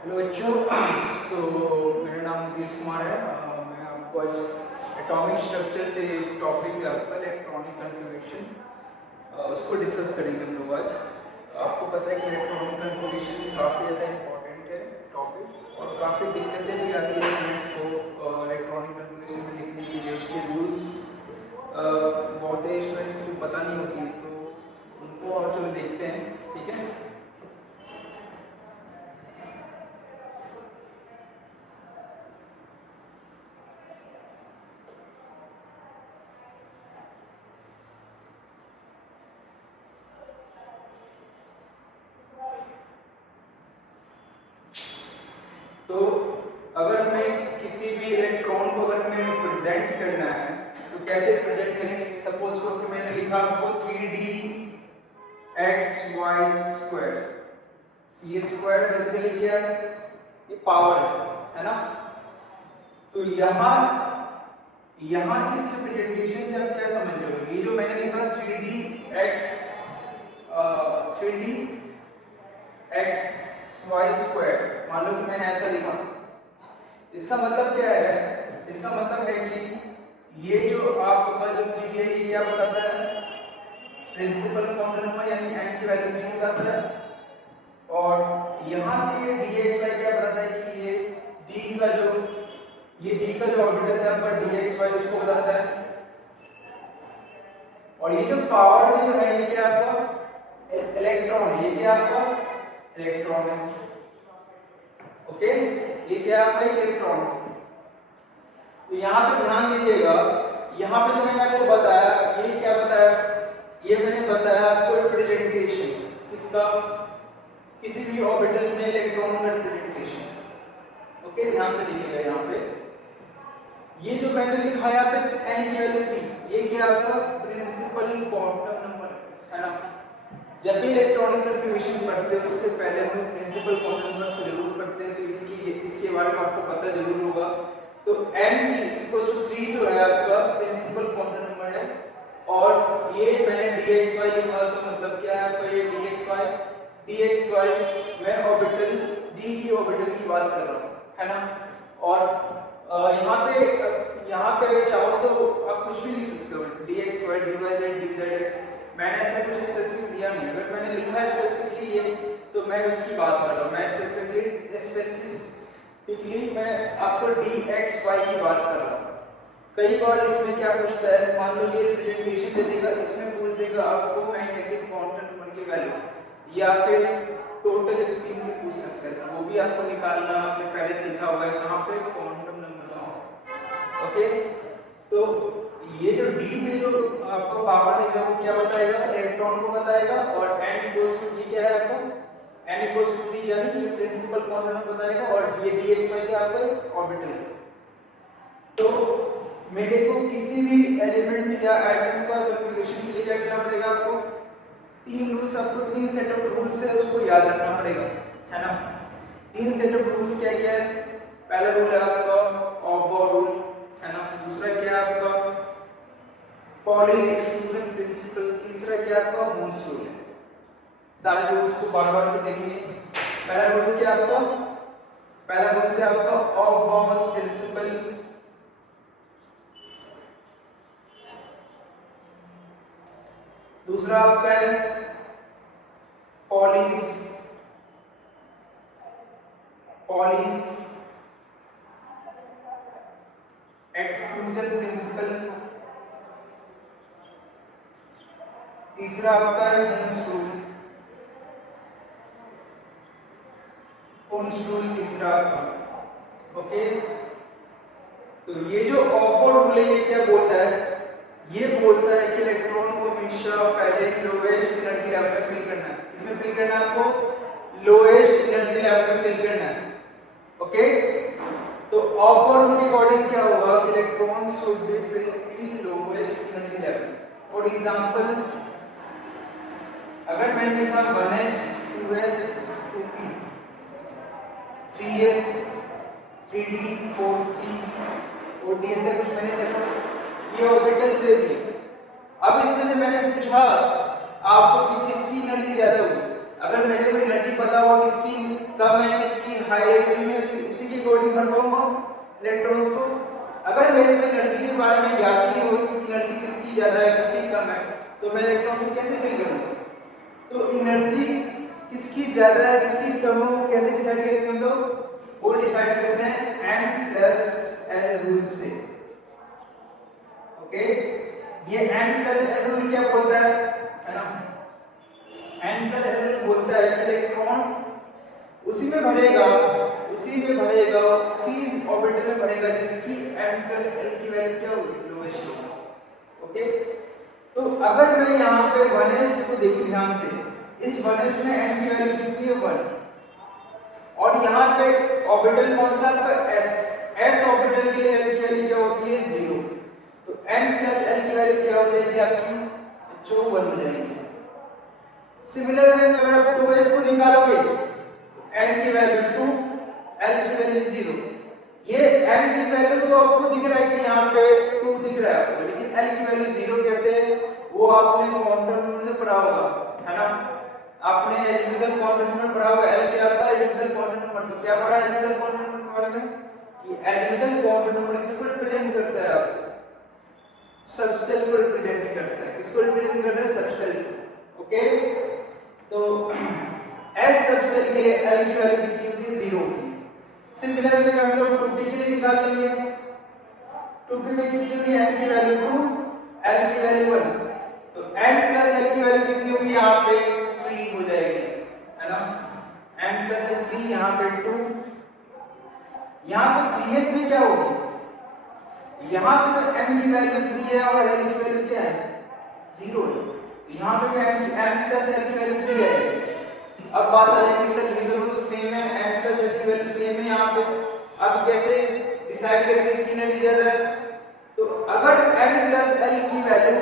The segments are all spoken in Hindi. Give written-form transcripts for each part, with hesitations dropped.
हेलो बच्चों। मेरा नाम नीतीश कुमार है। मैं आपको आज एटॉमिक स्ट्रक्चर से टॉपिक आपका इलेक्ट्रॉनिक कन्फिगरेशन उसको डिस्कस करेंगे हम लोग आज। आपको पता है कि इलेक्ट्रॉनिक कन्फिगरेशन काफ़ी ज़्यादा इम्पोर्टेंट है टॉपिक, और काफ़ी दिक्कतें भी आती है स्टूडेंट्स को इलेक्ट्रॉनिक कन्फिगरेशन में लिखने के लिए। उसके रूल्स बहुत ही स्टूडेंट्स को पता नहीं होती है, तो उनको और चलो देखते हैं। ठीक है, तो अगर हमें किसी भी इलेक्ट्रॉन को अगर हमें रिप्रेजेंट करना है तो कैसे रिप्रेजेंट करेंगे। सपोज करो कि मैंने लिखा आपको 3d(x, y) ये स्क्वायर बेसिकली क्या है, ये पावर है ना। तो यहाँ इस रिप्रेजेंटेशन से आप क्या समझ रहे हो, ये जो मैंने लिखा 3d(x, y)² मान लो कि मैंने ऐसा लिखा, इसका मतलब क्या है, इसका मतलब है कि ये जो आपका जो 3 है ये क्या बताता है, प्रिंसिपल क्वांटम नंबर यानी n की वैल्यू 3 बताता है। और यहां से ये dxy क्या बताता है कि ये d का जो ऑर्बिटल है आपका dxy उसको बताता है। और ये जो पावर में जो है ये क्या आपका इलेक्ट्रॉन है, ये क्या आपका इलेक्ट्रॉन है। ओके, ये क्या आपका इलेक्ट्रॉन है। तो यहाँ पे ध्यान दीजिएगा, यहाँ पे जो मैंने आपको बताया ये क्या बताया, ये मैंने बताया आपको रिप्रेजेंटेशन किसका, किसी भी ऑर्बिटल में इलेक्ट्रॉन का रिप्रेजेंटेशन। ओके, ध्यान से देखिएगा यहाँ पे ये जो मैंने लिखा है यहाँ पे n की वैल्यू 3, ये क्या आपका प्रिंसिपल क्वांटम नंबर है ना। जब भी इलेक्ट्रॉनिक कन्फिगरेशन पढ़ते हैं उससे पहले हम प्रिंसिपल क्वांटम नंबर्स को जरूर पढ़ते हैं, तो इसके बारे में आपको पता जरूर होगा। तो n=3 जो है आपका प्रिंसिपल क्वांटम नंबर है, और ये मैंने dxy लिखा तो मतलब क्या है आपका ये dxy मैं ऑर्बिटल d की ऑर्बिटल की बात कर रहा हूँ है ना। और यहाँ पे अगर चाहो तो आप कुछ भी लिख सकते हो, dxy dyz dzx। मैंने ऐसा कुछ स्पेसिफिक दिया नहीं, अगर मैंने लिखा है स्पेसिफिकली ये तो मैं उसकी बात कर रहा हूँ। मैं स्पेसिफिकली मैं आपको dxy की बात कर रहा हूँ। कई बार इसमें क्या पूछता है, मान लो ये रिप्रेजेंटेशन दे देगा, इसमें पूछ देगा आपको मैग्नेटिक क्वांटम नंबर की वैल्यू या फिर टोटल स्पिन भी पूछ सकते हैं, वो भी आपको निकालना आपने पहले सीखा हुआ है कहाँ पे, क्वांटम नंबर से। ओके, तो ये जो d में जो आपको पावर देगा वो क्या बताएगा, इलेक्ट्रॉन को बताएगा। और n क्या है आपको n=3 यानी कि प्रिंसिपल क्वांटम नंबर बताएगा, और ये dxy क्या आपका ऑर्बिटल है। तो मेरे को किसी भी एलिमेंट या एटम का कन्फिगरेशन के लिए क्या करना पड़ेगा, आपको 3 रूल्स, आपको 3 सेट ऑफ रूल्स है उसको याद रखना पड़ेगा है ना। 3 सेट ऑफ रूल्स क्या क्या है, पहला रूल है आपका ऑफ-बाउंड रूल है ना, दूसरा क्या है आपका पॉलीज एक्सक्लूजन प्रिंसिपल, तीसरा क्या आपका मून्स रूल है। सारे रूल्स को बार-बार से देखेंगे। पहला रूल क्या आपका, पहला रूल से आपका ऑफ-बाउंड प्रिंसिपल, दूसरा आपका है पॉलीज एक्सक्लूजन प्रिंसिपल, तीसरा आपका है मून्स रूल तीसरा आपका। ओके, तो ये जो ऑफ-बाउंड रूल है ये क्या बोलता है, ये बोलता है कि इलेक्ट्रॉन को हमेशा पहले लोएस्ट एनर्जी लेवल में फिल करना है। किसमें फिल करना है आपको, लोएस्ट एनर्जी लेवल में फिल करना है। ओके, तो ऑफ-बाउंड रूल के अकॉर्डिंग क्या होगा, electron should be filled in lowest energy level. For example अगर मैंने लिखा 1s 2s 2p 3s 3d 4d ऐसे कुछ मैंने सेट ये ऑर्बिटल दे दिए। अब इसमें से मैंने पूछा आपको कि किसकी एनर्जी ज्यादा होगी, अगर मेरे को एनर्जी पता होगा किसकी कम है किसकी हाई इलेक्ट्रॉनिक में उसी की अकॉर्डिंग भर पाऊंगा इलेक्ट्रॉन्स को। अगर मेरे में एनर्जी के बारे में ज्ञात ही हो कि एनर्जी किसकी ज्यादा है किसकी कम है तो मैं इलेक्ट्रॉन को कैसे फिल करूंगा? तो एनर्जी किसकी ज्यादा है किसकी कम है वो कैसे डिसाइड करेंगे हम लोग? वो डिसाइड करते हैं n प्लस l रूल से। ओके, ये n प्लस l रूल क्या बोलता है ना? n प्लस l रूल बोलता है कि इलेक्ट्रॉन उसी में भरेगा उसी ऑर्बिटल में भरेगा जिसकी n प्लस l की वैल्यू क्या होगी? लोएस्ट होगी। ओके, तो अगर मैं यहाँ पे 1s को देखूं ध्यान से, इस 1s में n की वैल्यू कितनी है? 1। और यहाँ पे ऑर्बिटल कौन सा आपका s ऑर्बिटल के लिए l की वैल्यू क्या होती है? 0। तो n प्लस l की वैल्यू क्या हो जाएगी आपकी? 1 हो जाएगी। सिमिलर वे में अगर आप 2s को निकालोगे तो n की वैल्यू 2, l की वैल्यू 0। ये n की वैल्यू तो आपको दिख रहा है कि यहाँ पे 2 दिख रहा है आपको, लेकिन l की वैल्यू 0 कैसे? वो आपने क्वांटम नंबर से पढ़ा होगा, है ना? आपने एलिमेंटल क्वांटम नंबर पढ़ा होगा। l क्या होता है? Elemental quantum number. तो क्या पढ़ा है एलिमेंटल क्वांटम नंबर के बारे में? कि एलिमेंटल क्वांटम नंबर किसको रिप्रेजेंट करता है? आपको सबसेल को रिप्रेजेंट करता है। किसको रिप्रेजेंट करता है? सबसेल को। ओके, तो s सबसेल के लिए l की वैल्यू कितनी होती है? 0 होती है। सिमिलर वे में हम लोग 2p के लिए निकाल लेंगे। 2p में कितनी होगी? n की वैल्यू 2, l की वैल्यू 1। तो n प्लस l की वैल्यू कितनी होगी? यहाँ पे 3 हो जाएगी, है ना? n प्लस l 3, यहाँ पे 2। यहाँ पे 3s में क्या होगी? यहाँ पे तो n की वैल्यू 3 है और l की वैल्यू क्या है? 0 है। यहाँ पे भी n प्लस l की वैल्यू 3 है। अब बात आ जाएगी सर ये दोनों तो सेम है, n प्लस l की वैल्यू सेम है यहाँ पे। अब कैसे डिसाइड करेंगे इसकी एनर्जी ज्यादा है? तो अगर n प्लस l की वैल्यू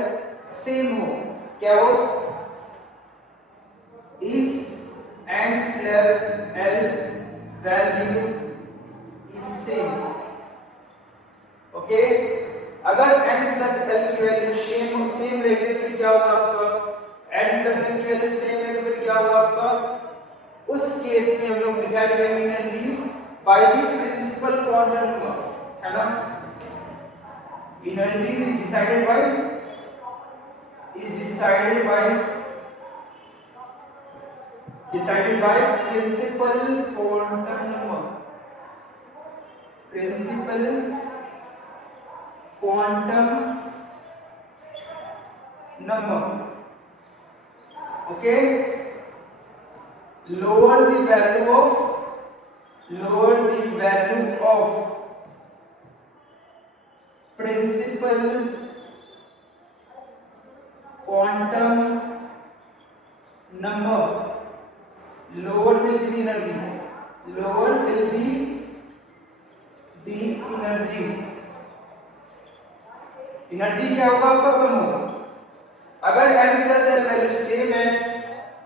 सेम हो, क्या हो? If n plus l value is same. Okay, अगर n प्लस l की वैल्यू सेम रहेगी फिर क्या होगा आपका? n प्लस l की वैल्यू सेम है तो फिर क्या होगा आपका? उस केस में हम लोग डिसाइड करेंगे energy by the principal quantum number, है ना? Energy is decided by principal quantum number. Principal quantum number. Okay, lower the value of principal quantum number, lower will be the energy, energy क्या होगा आपका? कम होगा। अगर n plus l value same है,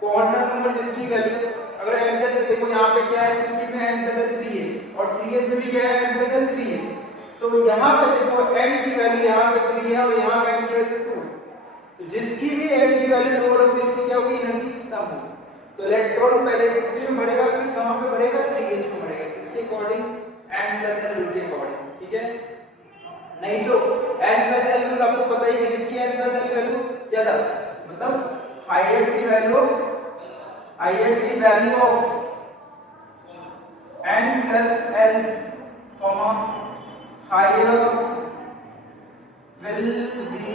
क्वांटम नंबर जिसकी वैल्यू अगर n प्लस l, देखो यहाँ पे क्या है? 2p में n प्लस l 3 है और 3s में भी क्या है? n प्लस l 3 है। तो यहाँ पे देखो n की वैल्यू यहाँ पे 3 है और यहाँ पे n की वैल्यू 2 है। तो जिसकी भी n की वैल्यू लोअर होगी इसकी क्या होगी? एनर्जी कम होगी। तो इलेक्ट्रॉन पहले 2p में बढ़ेगा फिर कहाँ पे बढ़ेगा? 3s में बढ़ेगा। किसके according? n plus l rule के अकॉर्डिंग, ठीक है? नहीं तो n प्लस l रूल आपको पता ही है, जिसकी n प्लस l वैल्यू ज्यादा, मतलब higher the value of n plus l, higher will be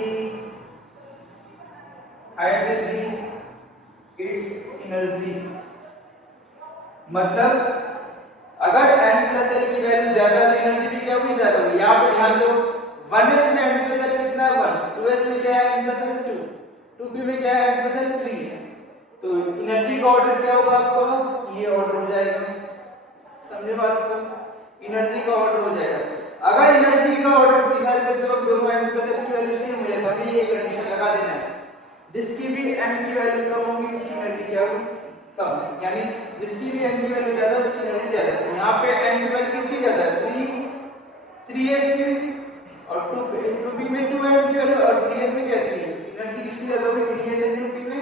its energy। मतलब अगर n plus l की वैल्यू ज्यादा है तो एनर्जी भी क्या होगी? ज्यादा होगी। यहाँ पे ध्यान दो, 1s में n plus l कितना है? 1। 2s में क्या है? n plus l 2। 2p में क्या है? n plus l 3 है। तो एनर्जी का ऑर्डर क्या होगा आपका? ये ऑर्डर हो जाएगा। समझे बात को? एनर्जी का ऑर्डर हो जाएगा। अगर एनर्जी का ऑर्डर डिसाइड करते वक्त दोनों n प्लस l की वैल्यू सेम हो जाए तो हमें ये कंडीशन लगा देना है, जिसकी भी n की वैल्यू कम होगी उसकी एनर्जी क्या होगी? कम। यानी जिसकी भी n की वैल्यू ज्यादा उसकी एनर्जी ज्यादा है। यहाँ पे n की वैल्यू किसकी ज्यादा है? 3s की, और 2p में 2n की वैल्यू और 3s में क्या 3 एनर्जी किसकी ज्यादा होगी? 3s और 2p में।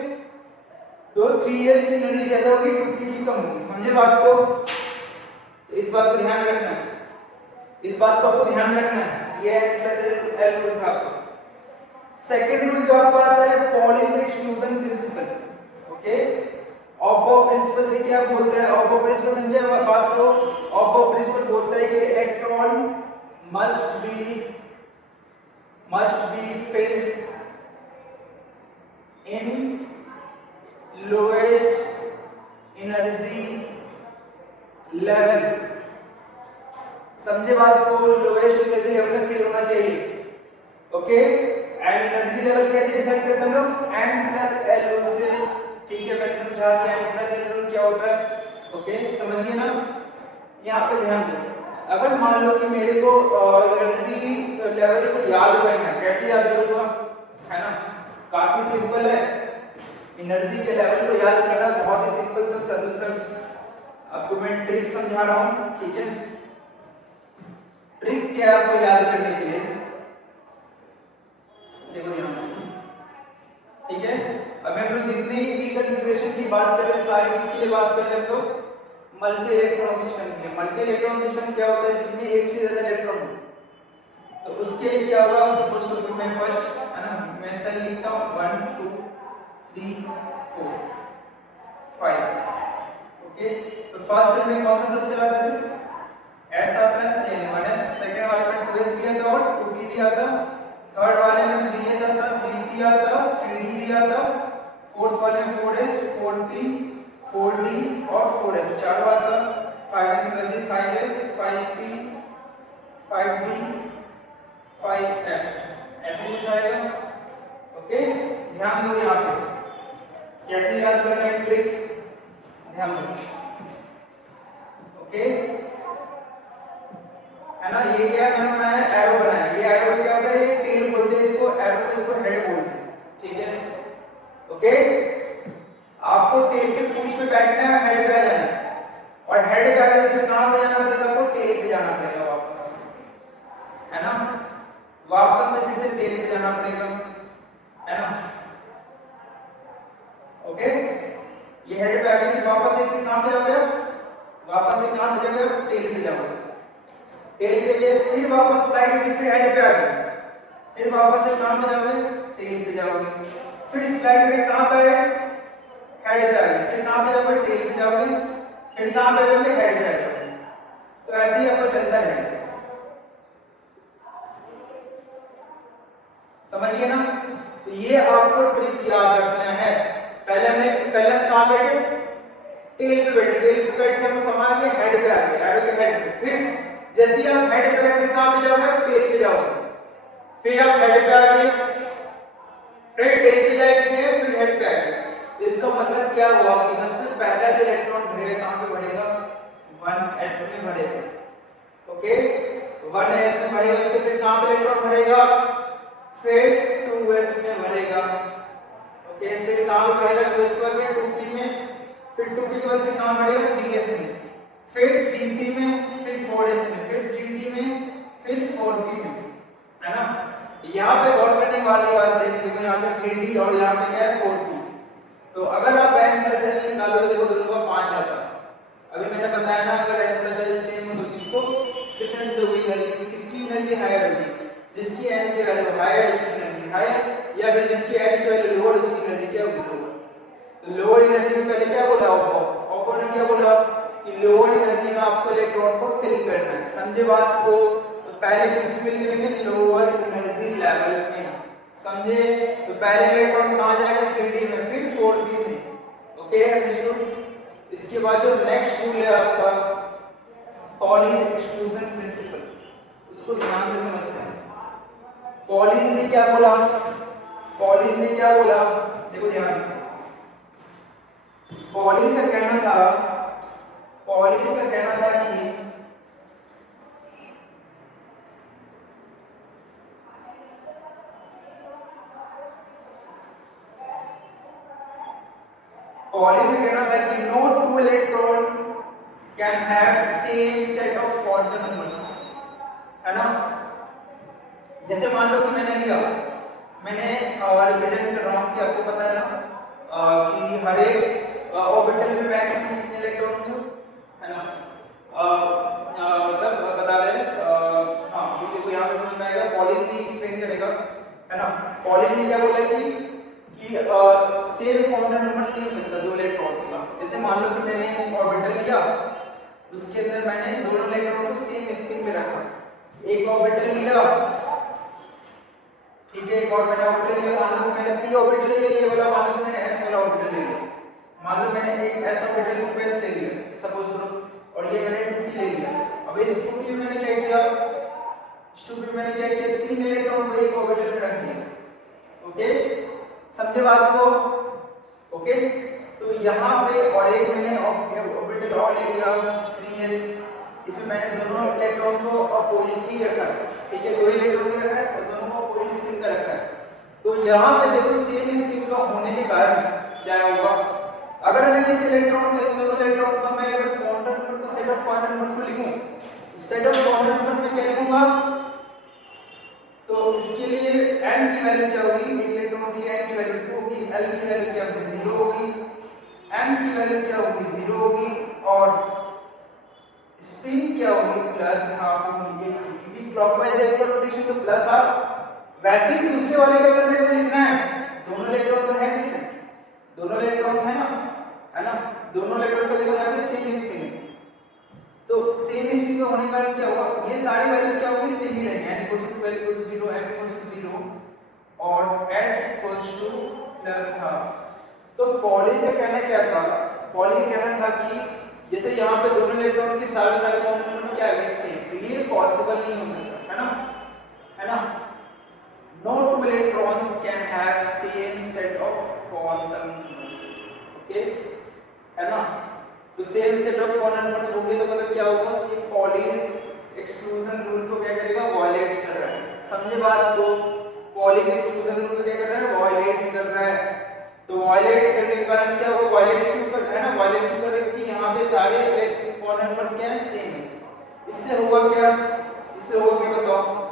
तो 3s की एनर्जी ज्यादा होगी, 2p की कम होगी। समझे बात को? इस बात को ध्यान रखना है, इस बात को आपको ध्यान रखना है। ये N+L रूल था आपका। सेकंड रूल जो आपको आता है Pauli's exclusion principle. Okay, Aufbau principle से क्या बोलता है? ऑब्बो प्रिंसिपल समझे बात को? ऑब्बो प्रिंसिपल बोलता है कि electron must be filled in lowest energy level। समझे बात को? लोएस्ट एनर्जी लेवल में फिल होना चाहिए। ओके, एंड एनर्जी लेवल कैसे डिसाइड करते हैं हम लोग? N+L रूल से। ठीक है, मैंने समझा दिया N+L रूल क्या होता है। ओके, समझ गए ना? यहाँ पे ध्यान दो, अगर मान लो कि मेरे को एनर्जी लेवल को याद करना है, कैसे याद करूंगा? है ना, काफी सिंपल है। एनर्जी के लेवल को याद करना बहुत ही सिंपल सा सरल सा आपको मैं ट्रिक समझा रहा हूं। ठीक है, ट्रिक क्या है आपको याद करने के लिए? देखो यहां से, ठीक है, अब हम लोग जितने भी कॉन्फ़िगरेशन की बात कर रहे हैं सारे इसके लिए बात कर रहे हैं। तो मल्टी इलेक्ट्रॉन सिस्टम के लिए, मल्टी इलेक्ट्रॉन सिस्टम क्या होता है? जिसमें एक से ज्यादा इलेक्ट्रॉन हो। तो उसके लिए क्या होगा? सपोज करो कि मैं फर्स्ट, है ना, मैं सेल लिखता हूं 1 2 3 4 5। ओके, तो फर्स्ट सेल में कौन सा सब चला था? सिर्फ S आता है, यानी 1s। सेकंड वाले में 2s भी आता और 2p भी आता। थर्ड वाले में 3s आता, 3p आता, 3d भी आता। फोर्थ वाले में 4s 4p 4d और 4f चारों आता। 5s में वैसे 5s 5p 5d 5f ऐसे कुछ आएगा। ओके, ध्यान दो यहाँ पे कैसे याद करना है, ट्रिक ध्यान दो। ओके, है ना, ये क्या मैंने बनाया? एरो बनाया। ये एरो क्या होता है? ये टेल बोलते हैं इसको, एरो को इसको हेड बोलते हैं। ठीक है, ओके, आपको टेल पे पूंछ पे बैठना है, हेड पे आ जाना है, और हेड पे आ गए तो कहां पे जाना पड़ेगा? आपको टेल पे जाना पड़ेगा वापस, है ना, वापस से फिर से टेल पे जाना पड़ेगा, है ना। ओके, ये हेड पे आ गए फिर वापस से कहां पे जाओगे? वापस से कहां पे जाओगे? टेल पे जाओगे। टेल पे गए फिर वापस स्लाइड की, फिर हेड पे आ गए, फिर वापस से कहां पे जाओगे? टेल पे जाओगे। फिर स्लाइड में कहां पे आए? हेड पे आ गए, फिर कहां पे जाओगे? टेल पे जाओगे, फिर कहां पे जाओगे? हेड पे जाओगे। तो ऐसे ही आपको चलता रहेगा। समझिए ना? तो ये आपको ट्रिक याद रखना है। पहले हम कहां बैठे? टेल पे बैठे, टेल पे बैठ के हम कहां आ गए? हेड पे आ गए, एरो के हेड पे। फिर जैसे आप हेड पे फिर कहां पे जाओगे? टेल पे जाओगे, फिर आप हेड पे आ गए, फिर टेल पे जाएंगे, फिर हेड पे आएंगे। इसका मतलब क्या हुआ कि सबसे पहला जो इलेक्ट्रॉन बढ़ेगा कहां पे बढ़ेगा? 1s में बढ़ेगा। ओके, 1s में बढ़ेगा, उसके फिर कहां पे इलेक्ट्रॉन बढ़ेगा? फिर 2s में बढ़ेगा। ओके, फिर कहां पे बढ़ेगा? 2s के बाद फिर 2p में, फिर 2p के बाद फिर कहां बढ़ेगा? 3s में, फिर 3p में, फिर 4s में, फिर 3d में, फिर 4p में, है ना। यहाँ पे गौर करने वाली बात देखो, यहाँ पे 3d और यहाँ पे क्या है? 4p। तो अगर आप N+L निकालोगे, देखो दोनों का 5 आता। अभी मैंने बताया ना, अगर N+L सेम हो तो किसको डिफरेंस दोगे? एनर्जी, किसकी एनर्जी हायर होगी? जिसकी n की वैल्यू हायर उसकी एनर्जी हायर, या फिर जिसकी n की वैल्यू लोअर उसकी एनर्जी क्या होगी? लोअर। तो लोअर एनर्जी में पहले क्या बोला? ऑप्पो ने क्या बोला कि लोअर एनर्जी में आपको इलेक्ट्रॉन को फिल करना है। समझे बात को? तो पहले किसको फिल करेंगे? लोअर एनर्जी लेवल में। समझे? तो पहले इलेक्ट्रॉन कहां जाएगा? 3d में, फिर 4p में। Okay, understood? इसके बाद जो नेक्स्ट रूल है आपका पॉलीज एक्सक्लूजन प्रिंसिपल, उसको ध्यान से समझते हैं। पॉलीज ने क्या बोला? पॉलीज ने क्या बोला? देखो ध्यान से, पॉलीज का कहना था, पॉलीज का कहना था कि पॉलीज का कहना था कि no two electron can have same set of quantum numbers, है ना। जैसे मान लो कि मैंने लिया, मैंने रिप्रेजेंट कर रहा हूं कि आपको पता है ना कि हर एक ऑर्बिटल में मैक्सिमम कितने इलेक्ट्रॉन होंगे, है ना। पॉलिश ने क्या बोला कि सेम क्वांटम नंबर्स नहीं हो सकता दो इलेक्ट्रॉन्स का। जैसे मान लो कि मैंने एक ऑर्बिटल लिया, उसके अंदर मैंने दोनों इलेक्ट्रॉन को सेम स्पिन में रखा, एक ऑर्बिटल लिया, ठीक है, एक और मैंने ऑर्बिटल लिया, मान लो मैंने p ऑर्बिटल लिया, ये वाला मान लो मैंने s वाला ऑर्बिटल ले लिया, मान लो मैंने एक s ऑर्बिटल को s ले लिया सपोज करो, और ये मैंने 2p ले लिया। अब इस 2p में मैंने क्या किया, इस 2p में मैंने क्या किया, तीन इलेक्ट्रॉन को एक ऑर्बिटल में रख दिया। ओके, समझे बात को? ओके, तो यहाँ पे और एक मैंने ऑर्बिटल और ले लिया 3s, इसमें मैंने दोनों इलेक्ट्रॉन को अपोजिट ही रखा है, ठीक है, दो इलेक्ट्रॉन को रखा है और दोनों को अपोजिट स्पिन का रखा है। तो यहाँ पे देखो सेम स्पिन का होने के कारण क्या होगा, अगर मैं इस इलेक्ट्रॉन को, इन दोनों इलेक्ट्रॉन को मैं अगर क्वांटम नंबर को, सेट ऑफ क्वांटम नंबर्स को लिखूं, सेट ऑफ क्वांटम नंबर्स में क्या लिखूंगा, तो इसके लिए n की वैल्यू क्या होगी, एक इलेक्ट्रॉन के लिए n की वैल्यू 2 होगी, l की वैल्यू क्या होगी 0 होगी, m की वैल्यू क्या होगी 0 होगी, और स्पिन क्या होगी प्लस हाफ होगी, क्योंकि क्लॉकवाइज है का रोटेशन तो प्लस हाफ। वैसे ही दूसरे वाले का अगर मेरे को लिखना है, दोनों इलेक्ट्रॉन तो है डिफरेंट, दोनों इलेक्ट्रॉन है ना, दोनों इलेक्ट्रॉन का देखो यहाँ पे सेम स्पिन है, तो सेम स्पिन का होने का कारण क्या होगा, ये सारी वैल्यूज क्या होगी, सेम ही रहेंगे, n equals to 12 equals to 0, m equals to 0 और s equals to plus half. तो पॉलिश का कहना क्या था, पॉलिश का कहना था कि जैसे यहाँ पे दोनों इलेक्ट्रॉन के सारे क्वांटम नंबर्स क्या है सेम, तो ये पॉसिबल नहीं हो सकता, है ना, no two electrons can have same set of quantum numbers, okay, है ना, तो same set of quantum numbers होंगे तो मतलब क्या होगा, ये पॉलिश एक्सक्लूजन रूल को क्या करेगा, वायलेट कर रहा है। समझे बात को, पॉलिश एक्सक्लूजन रूल को क्या कर रहा है, वायलेट कर रहा है। तो वायलेट करने के कारण क्या होगा, वायलेट क्यों कर रहा है ना, वायलेट क्यों कर रहा है, क्योंकि यहाँ पे सारे क्वांटम नंबर्स क्या है, सेम है। इससे होगा क्या, इससे होगा क्या बताओ,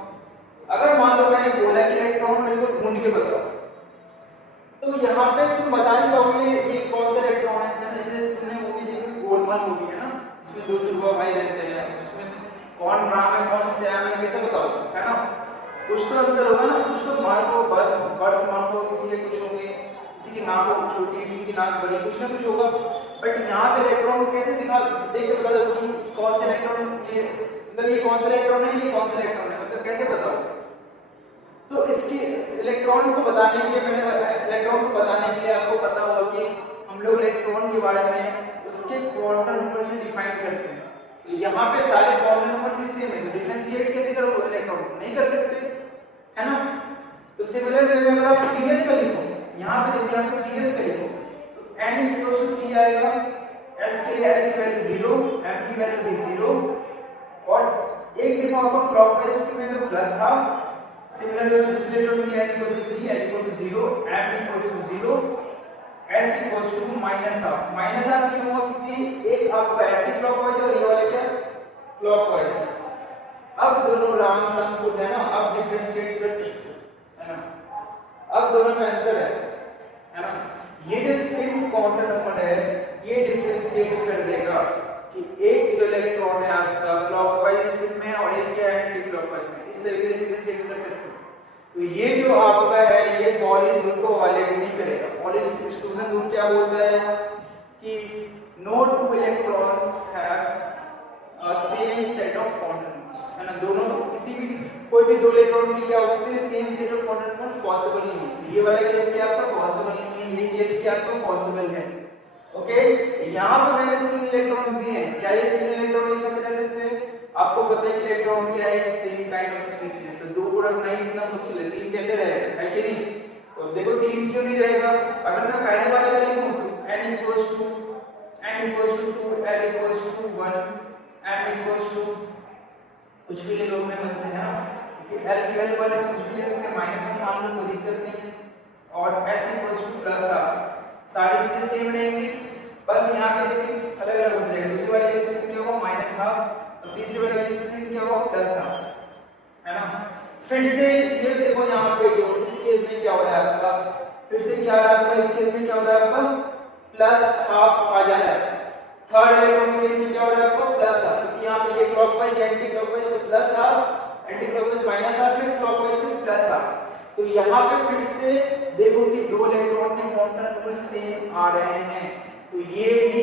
अगर मान लो मैंने बोला कि इलेक्ट्रॉन मेरे को ढूंढ के बताओ, तो यहाँ पे तुम बता नहीं पाओगे ये कौन सा इलेक्ट्रॉन है ना, जैसे तुमने मूवी देखी गोलमाल मूवी है ना, इसमें दो जुड़वा भाई रहते हैं, उसमें कौन राम है कौन श्याम है, कैसे बताओ, है ना, कुछ तो अंतर होगा ना, कुछ तो मान को बर्थ मान को किसी के कुछ होंगे, किसी की नाक छोटी है, किसी की नाक बड़ी, कुछ ना कुछ होगा। बट यहाँ पे इलेक्ट्रॉन को कैसे दिखा, देख के बता दो कि कौन सा इलेक्ट्रॉन, ये मतलब ये कौन सा इलेक्ट्रॉन है, ये कौन सा इलेक्ट्रॉन है, मतलब कैसे बताओगे। तो इसके इलेक्ट्रॉन को बताने के लिए, मैंने इलेक्ट्रॉन को बताने के लिए आपको पता होगा कि हम लोग इलेक्ट्रॉन के बारे में उसके क्वांटम नंबर से डिफाइन करते हैं। तो यहाँ पे सारे क्वांटम नंबर से सेम है, तो डिफरेंशिएट कैसे करोगे इलेक्ट्रॉन को, नहीं कर सकते, है ना। तो सिमिलर वे में अगर आप 3s का लिखो, यहाँ पे देखो यहाँ पे 3s का लिखो, तो n इक्वल्स टू 3 आएगा, s के लिए n की वैल्यू 0, m की वैल्यू भी 0, और एक देखो आपको क्लॉकवाइज में तो प्लस हाफ, सिमिलर वे में दूसरे इलेक्ट्रॉन के लिए n equals to 3, n equals to 0, m equals to 0, s equals to minus half. Minus half क्यों हुआ, क्योंकि एक आपका एंटी क्लॉकवाइज और ये वाला क्या क्लॉकवाइज। अब दोनों राम समपुर्ध है ना, अब डिफरेंशिएट कर सकते हो, है ना, अब दोनों में अंतर है ना। ये जो स्पिन क्वांटम नंबर है ये डिफरेंशिएट कर देगा कि एक जो इलेक्ट्रॉन है आपका क्लॉकवाइज स्पिन में और एक क्या एंटी क्लॉकवाइज में, इस तरीके से डिफरेंशिएट कर सकते हो। तो ये जो आपका है ये पॉलिश रूल को वायलेट नहीं करेगा। पॉलिश एक्सक्लूजन रूल क्या बोलता है कि no two electrons have same set of quantum numbers, है ना, दोनों किसी भी कोई भी दो इलेक्ट्रॉन की क्या हो सकते हैं, same set of quantum numbers possible नहीं है। ये वाला केस क्या आपका पॉसिबल नहीं है, ये केस क्या आपका पॉसिबल है। ओके, यहाँ पे मैंने तीन इलेक्ट्रॉन दिए हैं, क्या ये तीन इलेक्ट्रॉन एक साथ रह सकते हैं? आपको पता है कि इलेक्ट्रॉन क्या है, सेम काइंड ऑफ स्पीशीज है, तो दो को रखना ही इतना मुश्किल है, तीन कैसे रहेगा, है कि नहीं। तो अब देखो तीन क्यों नहीं रहेगा, अगर मैं पहले वाले का लिखूं तो n equals to 2, l equals to 1, m equals to कुछ भी ले लो अपने मन से, है ना, क्योंकि l की वैल्यू वाले कुछ भी ले सकते हैं, -1 मान लो कोई दिक्कत नहीं है, और s equals to plus half, सारी चीजें सेम रहेंगी, बस यहाँ पे स्पिन अलग अलग हो जाएगा। दूसरी वाली की स्पिन क्या होगा माइनस हाफ, और तीसरी वाली की स्पिन क्या होगा प्लस हाफ, है ना। फिर से ये देखो यहाँ पे जो इस केस में क्या हो रहा है आपका, फिर से क्या हो रहा है आपका, इस केस में क्या हो रहा है आपका प्लस हाफ आ जा रहा है। थर्ड इलेक्ट्रॉन के केस में क्या हो रहा है आपका प्लस हाफ, क्योंकि यहाँ पे ये क्लॉकवाइज एंटी क्लॉकवाइज तो plus half, anti clockwise minus half, फिर क्लॉकवाइज फिर प्लस हाफ। तो यहाँ पे फिर से देखो कि दो इलेक्ट्रॉन के क्वांटम नंबर सेम आ रहे हैं, तो ये भी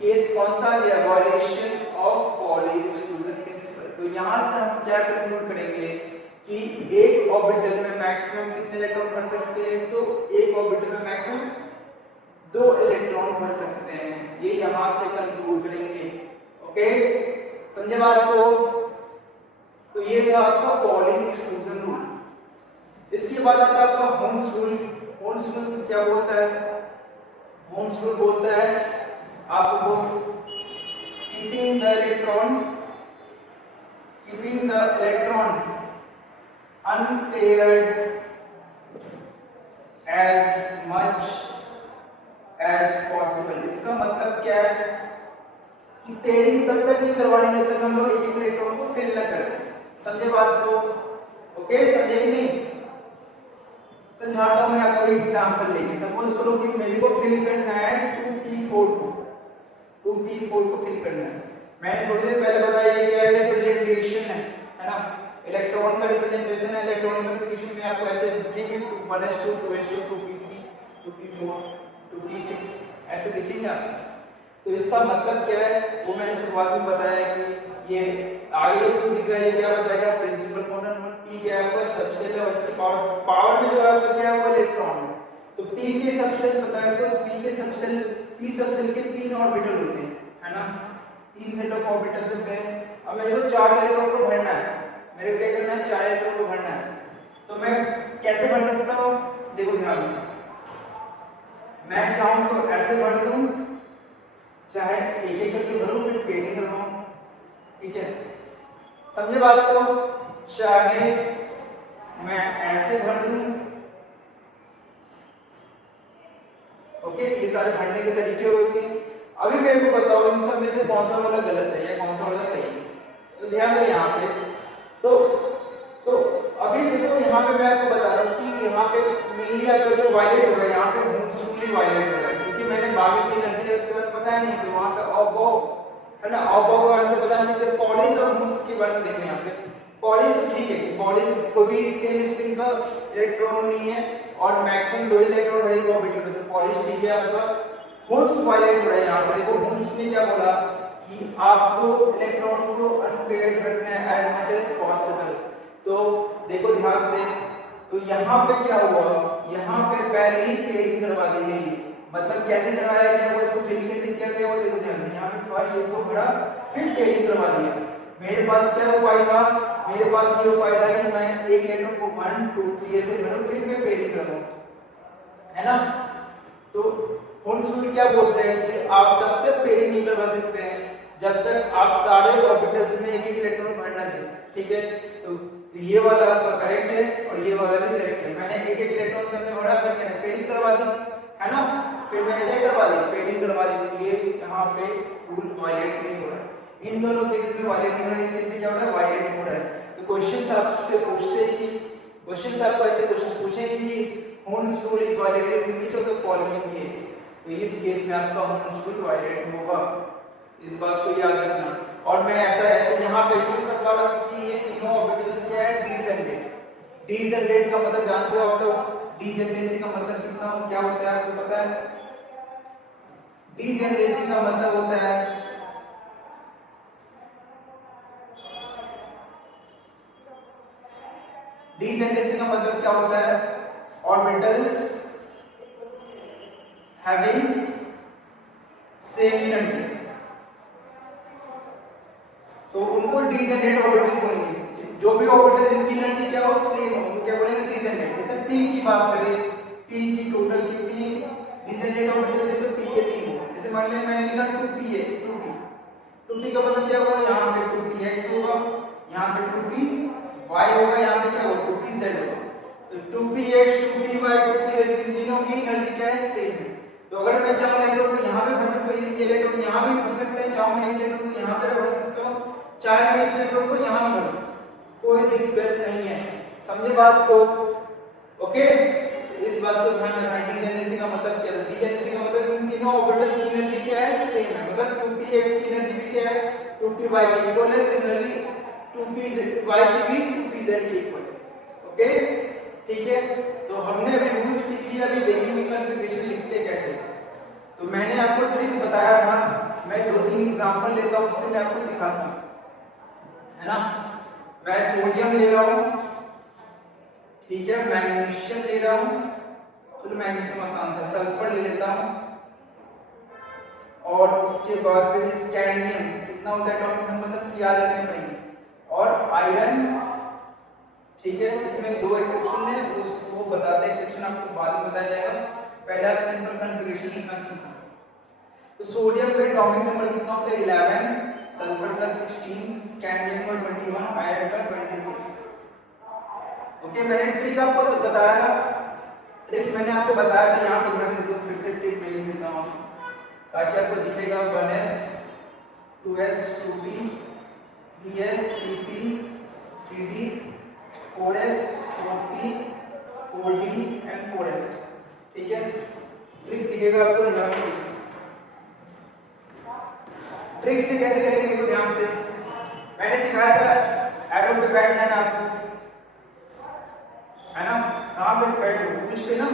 केस कौन सा है, violation of poly exclusion principle. तो यहाँ से हम क्या कंक्लूड करेंगे कि एक ऑर्बिटल में मैक्सिमम कितने इलेक्ट्रॉन भर सकते हैं, तो एक ऑर्बिटल में मैक्सिमम 2 इलेक्ट्रॉन भर सकते हैं, ये यहाँ से कंक्लूड करेंगे। ओके, समझे बात को। तो ये था आपका पॉली एक्सक्लूजन रूल। इसके बाद आता है आपका होम्स रूल। होम्स रूल क्या बोलता है, होम्स रूल बोलता है आपको keeping the electron unpaired as much as possible। इसका मतलब क्या है कि पेयरिंग तब तक नहीं करवानी जब तक हम लोग एक इलेक्ट्रॉन को फिल ना कर दें। समझे बात को। ओके, समझे कि नहीं, समझाता हूं मैं आपको एक एग्जांपल लेके। सपोज करो कि मेरे को फिल करना है 2p4 को फिल करना है। मैंने थोड़ी देर पहले बताया ये क्या है, रिप्रेजेंटेशन है ना, इलेक्ट्रॉन का रिप्रेजेंटेशन है। इलेक्ट्रॉनिक कॉन्फ़िगरेशन में आपको ऐसे दिखेंगे 1s2 2s2 2p3 2p4 2p6 ऐसे दिखेंगे आपको। तो इसका मतलब क्या है, वो मैंने शुरुआत में बताया कि ये आगे 2 दिख रहा है, ये क्या बताएगा, प्रिंसिपल क्वांटम नंबर। p क्या है आपका सबसेट है, और इसकी पावर में जो है आपका क्या है वो इलेक्ट्रॉन है। तो p के सबसेट पता है आपको, p सबसेट के 3 ऑर्बिटल होते हैं, है ना, 3 सेट ऑफ ऑर्बिटल्स होते हैं। अब मेरे को 4 इलेक्ट्रॉन को भरना है, मेरे को क्या करना है, 4 इलेक्ट्रॉन को भरना है। तो मैं कैसे भर सकता हूँ, देखो ध्यान से, मैं चाहूँ तो ऐसे भर दूं, चाहे एक एक करके भरूं, फिर पेयरिंग करवाऊं, ठीक है, समझे बात को। चाहे मैं ऐसे भर दूं, ओके, ये सारे भरने के तरीके हो गए। अभी मेरे को बताओ इन सब में से कौन सा वाला गलत है या कौन सा वाला सही है, तो ध्यान दो यहाँ पे। तो अभी देखो यहाँ पे मैं आपको बता रहा हूँ कि यहाँ पे मेनली आपका जो वायलेट हो रहा है, यहाँ पे होम्सफुली वायलेट हो रहा है, क्योंकि मैंने बाकी की एनर्जी लेवल के बारे में पता नहीं, तो वहाँ पे ऑबो है ना, ऑबो के बारे में पता नहीं, तो पॉलीज और होम्स के बारे में देखना यहाँ पे। पॉलीज ठीक है, पॉलीज को भी सेम स्पिन का इलेक्ट्रॉन नहीं है और मैक्सिमम 2 इलेक्ट्रॉन रहेगा ऑर्बिटल में, तो पॉलीज ठीक है आपका। होम्स वायलेट हो रहा है यहाँ पे, देखो होम्स ने क्या बोला कि आपको इलेक्ट्रॉन को अनपेयर्ड रखना है एज मच एज पॉसिबल। तो देखो ध्यान से, तो यहाँ पे क्या हुआ, यहाँ पे पहले ही पेयरिंग करवा दी गई। मतलब कैसे करवाया गया वो, इसको फिल कैसे किया गया वो देखो ध्यान से। यहाँ पे फर्स्ट एक को भरा, फिर पेयरिंग करवा दिया। मेरे पास क्या उपाय था, मेरे पास ये उपाय था कि मैं एक इलेक्ट्रॉन को 1 2 3 ऐसे भरूं, फिर मैं पेयरिंग करूं, है ना। तो होम्स क्या बोलते हैं कि आप तब तक पेयरिंग नहीं करवा सकते हैं जब तक आप सारे ऑर्बिटल्स में एक एक इलेक्ट्रॉन भरना दें, ठीक है। तो ये वाला आपका करेक्ट है और ये वाला भी करेक्ट है। मैंने एक एक इलेक्ट्रॉन से हमने भरा, फिर मैंने पेयरिंग करवा दी, है ना, फिर मैंने क्या करवा दी, पेयरिंग करवा दी। तो ये यहाँ पे रूल वायलेट नहीं हो रहा है, इन दोनों केसेस में वायलेट नहीं हो रहा है, इस केस में क्या हो रहा है, वायलेट हो रहा है। तो क्वेश्चंस आपसे पूछते हैं कि क्वेश्चंस आपको ऐसे क्वेश्चन पूछेंगे कि Hund's rule is violated in which of the following case. तो इस केस में आपका होम्स रूल वायलेट होगा, इस बात को याद रखना। और मैं ऐसे यहाँ पे क्यों करवा रहा हूँ कि ये तीनों ऑर्बिटल्स क्या है, डीजेनरेट। डीजेनरेट का मतलब जानते हो आप लोग, डीजेनरेसी का मतलब कितना क्या होता है आपको पता है। डीजेनरेसी का मतलब होता है डीजेनरेसी का मतलब क्या होता है, ऑर्बिटल्स हैविंग सेम एनर्जी, तो उनको डीजेनरेट ऑर्बिटल बोलेंगे। जो भी ऑर्बिटल जिनकी एनर्जी क्या हो सेम हो, उनको क्या बोलेंगे, डीजेनरेट। जैसे p की बात करें, p की टोटल कितनी डीजेनरेट ऑर्बिटल है, तो p के 3 हो। जैसे मान लें मैंने लिखा 2p है, 2p का मतलब क्या होगा, यहाँ पे 2px होगा, यहाँ पे 2py होगा, यहाँ पे क्या होगा 2pz होगा। तो 2px 2py 2pz इन तीनों की एनर्जी क्या है, सेम है। तो अगर मैं चाहूं इलेक्ट्रॉन को यहाँ पे भर सकता हूँ, ये इलेक्ट्रॉन यहाँ भी भर सकते हैं, चाहूं मैं इलेक्ट्रॉन को यहाँ पे भर सकता हूँ, चाहे मैं इस इलेक्ट्रॉन को यहाँ भी भरूं, कोई दिक्कत नहीं है, समझे बात को। ओके, तो इस बात को ध्यान रखना। डीजेनरेसी का मतलब क्या है, डीजेनरेसी का मतलब इन तीनों ऑर्बिटल्स की एनर्जी क्या है, सेम है। मतलब 2px की एनर्जी भी क्या है, 2py की इक्वल है, सिमिलरली 2py की भी 2pz की इक्वल है। ओके, ठीक है, तो हमने अभी रूल्स सीख लिया, अभी देखेंगे कॉन्फ़िगरेशन लिखते कैसे। तो मैंने आपको ट्रिक बताया था, मैं 2-3 एग्जांपल लेता हूँ, उससे मैं आपको सिखाता हूँ, है ना। मैं सोडियम ले रहा हूँ, ठीक है, मैग्नीशियम ले रहा हूँ, चलो मैग्नीशियम आसान सा, सल्फर ले लेता हूँ, और उसके बाद फिर स्कैंडियम कितना होता है एटॉमिक नंबर सबकी याद रखने पड़ेंगे, और आयरन, ठीक है। इसमें 2 एक्सेप्शन है, उसको बताते हैं, एक्सेप्शन आपको बाद में बताया जाएगा, पहले आप सिंपल कॉन्फ़िगरेशन लिखना सीखो। तो सोडियम का एटॉमिक नंबर कितना होता है 11, सल्फर का 16, स्कैंडियम का 21, आयरन का 26। ओके, मैंने ट्रिक आपको सब बताया था, ट्रिक मैंने आपको बताया था, यहाँ पे ध्यान दे दो, फिर से ट्रिक मैं लिख देता हूँ ताकि आपको दिखेगा 1s 2s 2p 3s 3p 3d 4s 4p 4d and 4s, ठीक है। ट्रिक दिखेगा आपको ध्यान से, ट्रिक से कैसे करेंगे देखो ध्यान से, मैंने सिखाया था एटम पे बैठ जाना आपको, है ना। कहाँ पे बैठो, पूछ पे ना,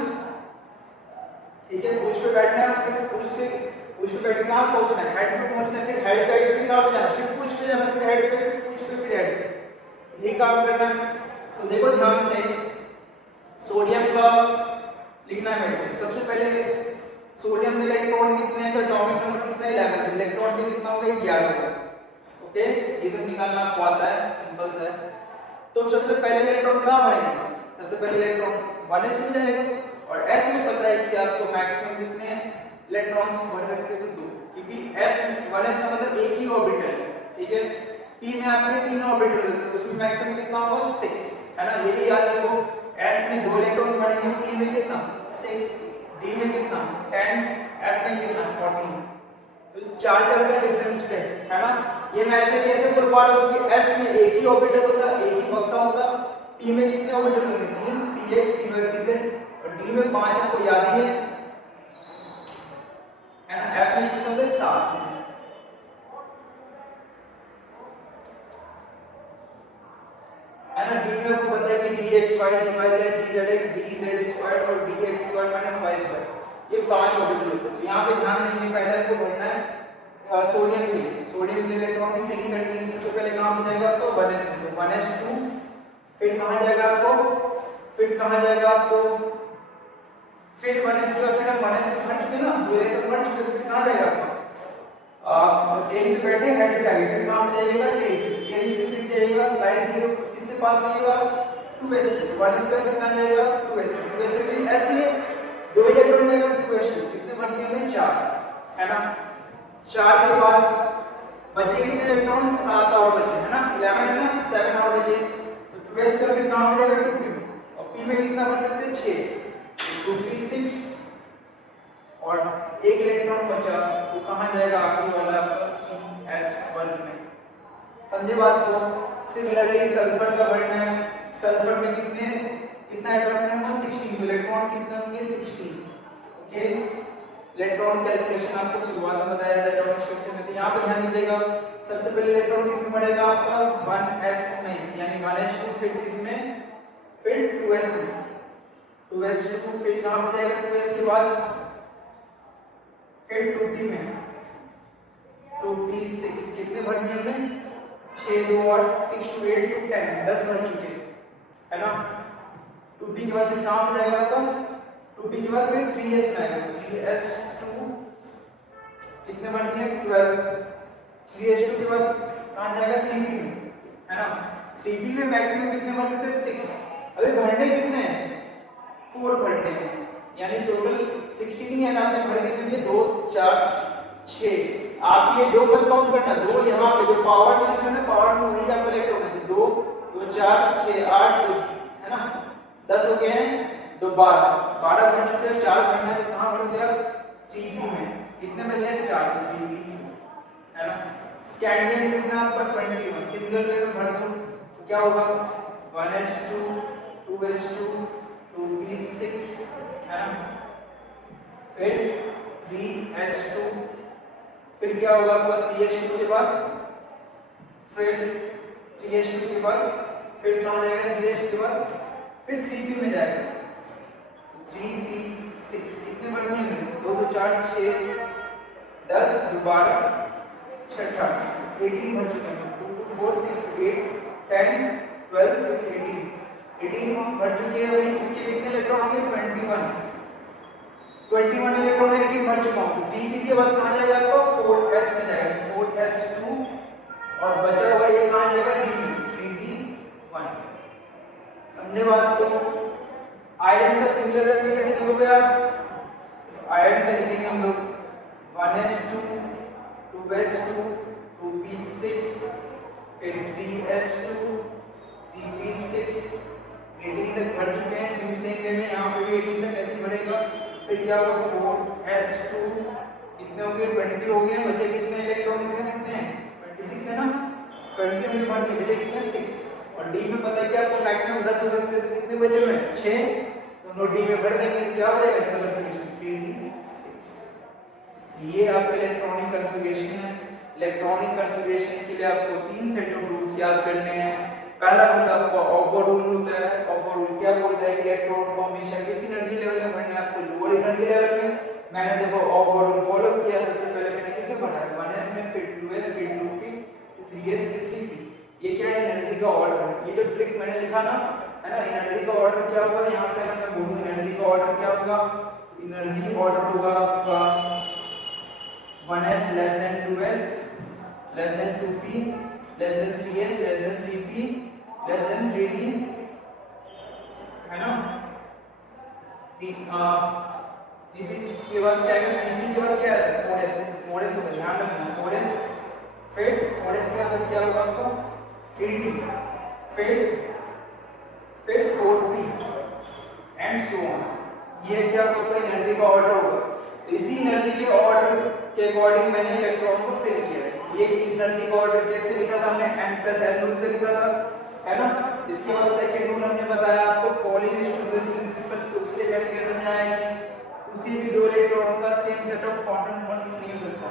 ठीक है, पूछ पे बैठना है, फिर पूछ पे बैठ के कहाँ पहुंचना है, हेड पे पहुंचना है, फिर हेड पे फिर कहाँ पे जाना, फिर पूछ पे जाना, फिर हेड पे, फिर पूछ पे, फिर हेड पे, ये काम करना है। तो देखो ध्यान से, सोडियम का लिखना है मेरे को, सबसे पहले सोडियम में इलेक्ट्रॉन कितने हैं, तो एटॉमिक नंबर कितना है 11, इलेक्ट्रॉन में कितना होगा 11 होगा, ओके, ये सब निकालना आपको आता है, सिंपल सा है। तो सबसे पहले इलेक्ट्रॉन कहाँ बढ़ेगा, सबसे पहले इलेक्ट्रॉन 1s में जाएगा, और s में पता है कि आपको मैक्सिमम कितने इलेक्ट्रॉन्स बढ़ सकते हैं, तो 2, क्योंकि s 1s का मतलब एक ही ऑर्बिटल है, ठीक है। p में आपके 3 ऑर्बिटल होते हैं, तो उसमें मैक्सिमम कितना होगा 6, है ना, ये भी याद रखो। s में 2 इलेक्ट्रॉन्स बढ़ेंगे, p में कितना 6, d में कितना 10, f में कितना 14, तो 4 का डिफरेंस है ना। ये मैं ऐसे कैसे बोल पा रहा हूँ कि s में एक ही ऑर्बिटल होता है, एक ही बक्सा होता है, p में कितने ऑर्बिटल होंगे 3, px py pz, और d में 5 आपको याद ही है ना, f में कितने होते हैं 7, है ना। d में आपको पता है कि dxy dyz dzx dz square और dx square minus y square, ये 5 ऑर्बिटल होते हैं। यहाँ पे ध्यान देंगे, पहले आपको बढ़ना है सोडियम के लिए, सोडियम के इलेक्ट्रॉन की फिलिंग करनी है, सबसे पहले कहाँ पे जाएगा आपको 1s में, तो 1s2, फिर कहाँ जाएगा आपको, फिर कहाँ जाएगा आपको, फिर 1s के बाद फिर हम 1s पे भर चुके ना, 2 इलेक्ट्रॉन भर चुके, फिर कहाँ जाएगा आप टेल पे बैठे, हेड पे आगे, फिर कहाँ पे जाइएगा टेल से फिर जाइएगा स्लाइड की, किससे पास होइएगा 2s से, 1s का फिर कहाँ जाएगा 2s पे, 2s पे भी ऐसे ही 2 इलेक्ट्रॉन जाएगा 2s2, कितने भर दिए हमने 4, है ना। 4 के बाद बचे कितने इलेक्ट्रॉन 7 और बचे, है ना, 11 है ना, 7 और बचे, तो 2s का फिर कहाँ पे जाएगा 2p में, और p में कितना भर सकते हैं 6, 2p 6, और एक इलेक्ट्रॉन बचा, वो कहाँ जाएगा आखिरी वाला आपका s1 में, समझे बात को। सिमिलरली सल्फर का बढ़ना है, सल्फर में कितना एटॉमिक नंबर 16, इलेक्ट्रॉन कितने होंगे 16, ओके। इलेक्ट्रॉन कैलकुलेशन आपको शुरुआत में बताया था एटॉमिक स्ट्रक्चर में, तो यहाँ पे ध्यान दीजिएगा, सबसे पहले इलेक्ट्रॉन किसमें बढ़ेगा आपका 1s में, यानी 1s2, फिर किसमें, फिर 2s में, 2s2, फिर कहाँ पे जाएगा 2s के बाद, फिर 2p में, 2p6, कितने भर दिए हमने 6 2 और 6 2 8 2 10, 10 भर चुके, है ना। 2p के बाद फिर कहाँ पे जाएगा आपका, 2p के बाद फिर 3s में आएगा, 3s2, कितने भर दिए 12, 3s2 के बाद कहाँ जाएगा 3p में, है ना। 3p में मैक्सिमम कितने भर सकते हैं 6, अभी भरने कितने हैं 4 भरने हैं, यानी टोटल 16 ही है ना, आपने भर कितने दिए 2 4 6, आप ये 2 पद काउंट करना, 2 यहाँ पे जो पावर में लिखना है, पावर में वही आपको लेफ्ट होना चाहिए, 2 2 4 6 8 2, है ना, 10 हो गए हैं, 2 12 भर चुके हैं, 4 भरना है, तो कहाँ भर गया 3p में, कितने बचे हैं 4, तो 3p, है ना। स्कैंडियम कितना आपका 21, सिमिलर वे में भर दो, तो क्या होगा 1s2 2s2 2p6, है ना, फिर 3s2, फिर क्या होगा आपका 3s2 के बाद, फिर 3s2 के बाद फिर कहाँ जाएगा 3s के बाद फिर 3p में जाएगा, 3p6 कितने बढ़ने में 2 2 4 6 10 दोबारा 6 18 भर चुके हैं, 2 2 4 6 8 10 12 6 18 भर चुके हैं भाई। इसके कितने इलेक्ट्रॉन होंगे 21 इलेक्ट्रॉन 18 भर चुका हूँ। 3p के बाद कहाँ जाएगा आपका 4s में जाएगा, 4s2 और बचा हुआ ये कहाँ जाएगा d में 3d1। समझे बात को? आयरन का सिमिलर में कैसे लिखोगे आप? आयरन का लिखेंगे हम लोग 1s2 2s2 2p6 फिर 3s2 3p6 18 तक भर चुके हैं। सेम वे में यहाँ पे भी 18 तक ऐसे बढ़ेगा। फिर क्या होगा 4s2 कितने हो गए 20 हो गए। बचे कितने इलेक्ट्रॉन इसमें कितने हैं 26 है ना, 20 में बढ़ गए, बचे कितने 6। और d में पता है कि आपको मैक्सिमम 10 हो सकते हैं, तो कितने बचे हुए 6, दोनों d में भर देंगे तो क्या हो जाएगा इसका कन्फिगरेशन 3d6। ये आपका इलेक्ट्रॉनिक कन्फिगरेशन है। इलेक्ट्रॉनिक कन्फिगरेशन के लिए आपको 3 सेट ऑफ रूल्स याद करने हैं। पहला रूल आपका ऑबर रूल होता है। ऑबर रूल क्या बोलता है कि इलेक्ट्रॉन को हमेशा किस एनर्जी लेवल में भरना है, आपको लोअर एनर्जी लेवल में। मैंने देखो ऑबर रूल फॉलो किया। सबसे पहले मैंने किसमें भरा है 1s में, फिर 2s, फिर 2p, फिर 3s, फिर 3p। ये क्या है एनर्जी का ऑर्डर है। ये जो ट्रिक मैंने लिखा ना है ना, एनर्जी का ऑर्डर क्या होगा, यहाँ से अगर मैं बोलूँ एनर्जी का ऑर्डर क्या होगा, एनर्जी ऑर्डर होगा आपका 1s less than 2s less than 2p less than 3s less than 3p less than 3d है ना। 3p के बाद क्या है, 3p के बाद क्या है 4s होगा, ध्यान रखना 4s, फिर 4s के बाद क्या होगा आपका 3d, फिर 4p एंड सो ऑन। ये क्या होगा एनर्जी का ऑर्डर होगा। इसी एनर्जी के ऑर्डर के अकॉर्डिंग मैंने इलेक्ट्रॉन को फिल किया है। ये एनर्जी का ऑर्डर कैसे लिखा था हमने, n+n रूल से लिखा था है ना। इसके बाद सेकंड रूल हमने बताया आपको पॉली डिस्ट्रीब्यूशन प्रिंसिपल, तो उससे मैंने क्या समझाया कि उसी भी 2 इलेक्ट्रॉन का same set of quantum numbers नहीं हो सकता।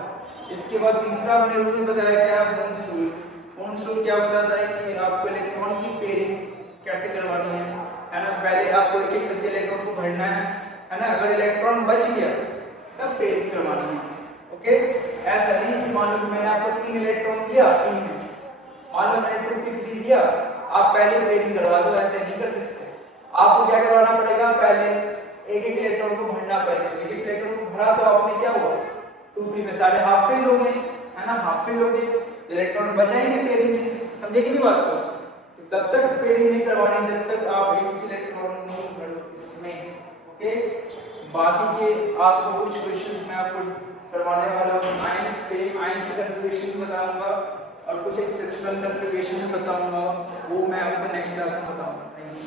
इसके बाद तीसरा हमने रूल बताया क्या बोन्स रूल। बोन्स रूल क्या बताता है कि आपको इलेक्ट्रॉन की पेयरिंग कैसे करवानी है ना। पहले आपको एक एक करके इलेक्ट्रॉन को भरना है ना। अगर इलेक्ट्रॉन बच गया तब पेयरिंग करवानी है। ओके, ऐसा नहीं कि मान लो कि मैंने आपको 3 इलेक्ट्रॉन दिया p में, मान लो मैंने 2p3 दिया, आप पहले पेयरिंग करवा दो, ऐसे नहीं कर सकते। आपको क्या करवाना पड़ेगा, पहले एक एक इलेक्ट्रॉन को भरना पड़ेगा। एक एक इलेक्ट्रॉन को भरा तो आपने क्या हुआ 2p में सारे हाफ फिल हो गए है ना, हाफ फिल हो गए, इलेक्ट्रॉन बचा ही नहीं पेयरिंग में। समझे कि नहीं बात को? तो तब तक पेयरिंग नहीं करवानी जब तक आप एक इलेक्ट्रॉन नहीं भरो इसमें। ओके, बाकी के आपको कुछ क्वेश्चंस मैं आपको करवाने वाला हूँ आयंस पे। आयंस का कन्फिगरेशन बताऊंगा और कुछ एक्सेप्शनल कन्फिगरेशन बताऊंगा, वो मैं आपको नेक्स्ट क्लास में बताऊंगा। Thank you.